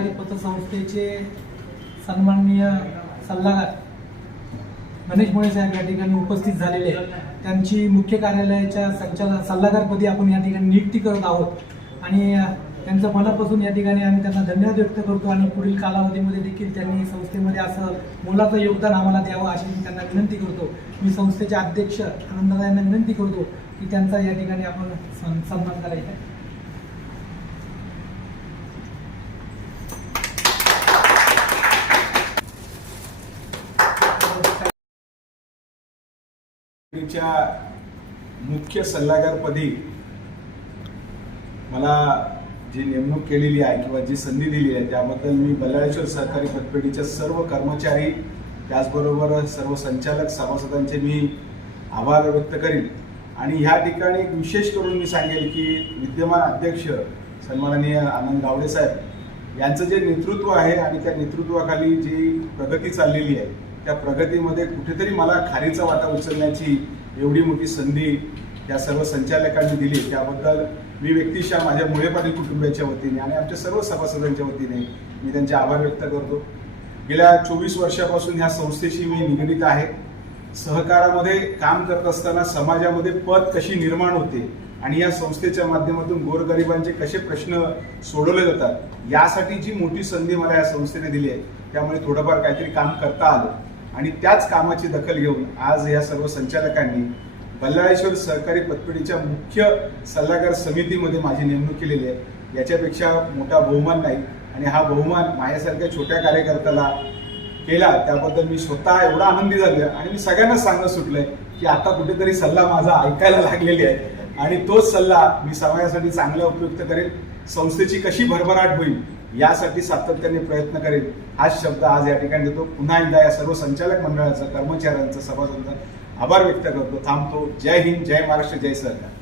सहकारी पतसंस्थेचे सन्माननीय सल्लागार गणेश मोळे साहेब या ठिकाणी उपस्थित झालेले आहेत. त्यांची मुख्य कार्यालयाच्या सल्लागारपदी आपण या ठिकाणी नियुक्ती करत आहोत आणि त्यांचं मनापासून या ठिकाणी आम्ही त्यांना धन्यवाद व्यक्त करतो आणि पुढील कालावधीमध्ये देखील त्यांनी संस्थेमध्ये असं मोलाचं योगदान आम्हाला द्यावं अशी मी त्यांना विनंती करतो. मी संस्थेचे अध्यक्ष आनंददादा यांना विनंती करतो की त्यांचा या ठिकाणी आपण सन्मान करायचा. मुख्य सल्लागारपदी मला जी नेमणूक केलेली आहे किंवा जी संधी दिली आहे त्याबद्दल मी बल्लाळेश्वर सहकारी पतपेढीच्या सर्व कर्मचारी त्याचबरोबर सर्व संचालक सभासदांचे मी आभार व्यक्त करीन. आणि ह्या ठिकाणी विशेष करून मी सांगेल की विद्यमान अध्यक्ष सन्माननीय आनंद गावडे साहेब यांचं जे नेतृत्व आहे आणि त्या नेतृत्वाखाली जी प्रगती चाललेली आहे त्या प्रगतीमध्ये कुठेतरी मला खारीचा वाटा उचलण्याची एवढी मोठी संधी त्या सर्व संचालकांनी दिली त्याबद्दल मी व्यक्तिशः माझ्या मुळे पाटील कुटुंबियाच्या वतीने आणि आमच्या सर्व सभासदांच्या वतीने मी त्यांचे आभार व्यक्त करतो. गेल्या 24 वर्षापासून ह्या संस्थेशी मी निगडीत आहे. सहकारामध्ये काम करत असताना समाजामध्ये पत कशी निर्माण होते आणि या संस्थेच्या माध्यमातून गोरगरिबांचे कसे प्रश्न सोडवले जातात यासाठी जी मोठी संधी मला या संस्थेने दिली आहे त्यामुळे थोडंफार काहीतरी काम करता आलं आणि त्याच कामाची दखल घेऊन आज या सर्व संचालकांनी बल्लाळेश्वर सहकारी पतपेढीच्या मुख्य सल्लागार समितीमध्ये माझी नेमणूक केलेली आहे. याच्यापेक्षा मोठा बहुमान नाही आणि हा बहुमान माझ्यासारख्या छोट्या कार्यकर्त्याला केला त्याबद्दल मी स्वतः एवढा आनंदी झालो आणि मी सगळ्यांना सांगत सुटलोय की आता कुठेतरी सल्ला माझा ऐकायला लागलेली आहे आणि तोच सल्ला मी समाजासाठी चांगला उपयुक्त करेल. संस्थेची कशी भरभराट होईल यासाठी सातत्याने प्रयत्न करेल हाच शब्द आज या ठिकाणी देतो. पुन्हा एकदा या सर्व संचालक मंडळाचं कर्मचाऱ्यांचं सभासदांचं आभार व्यक्त करतो. थांबतो. जय हिंद, जय महाराष्ट्र, जय सरकार.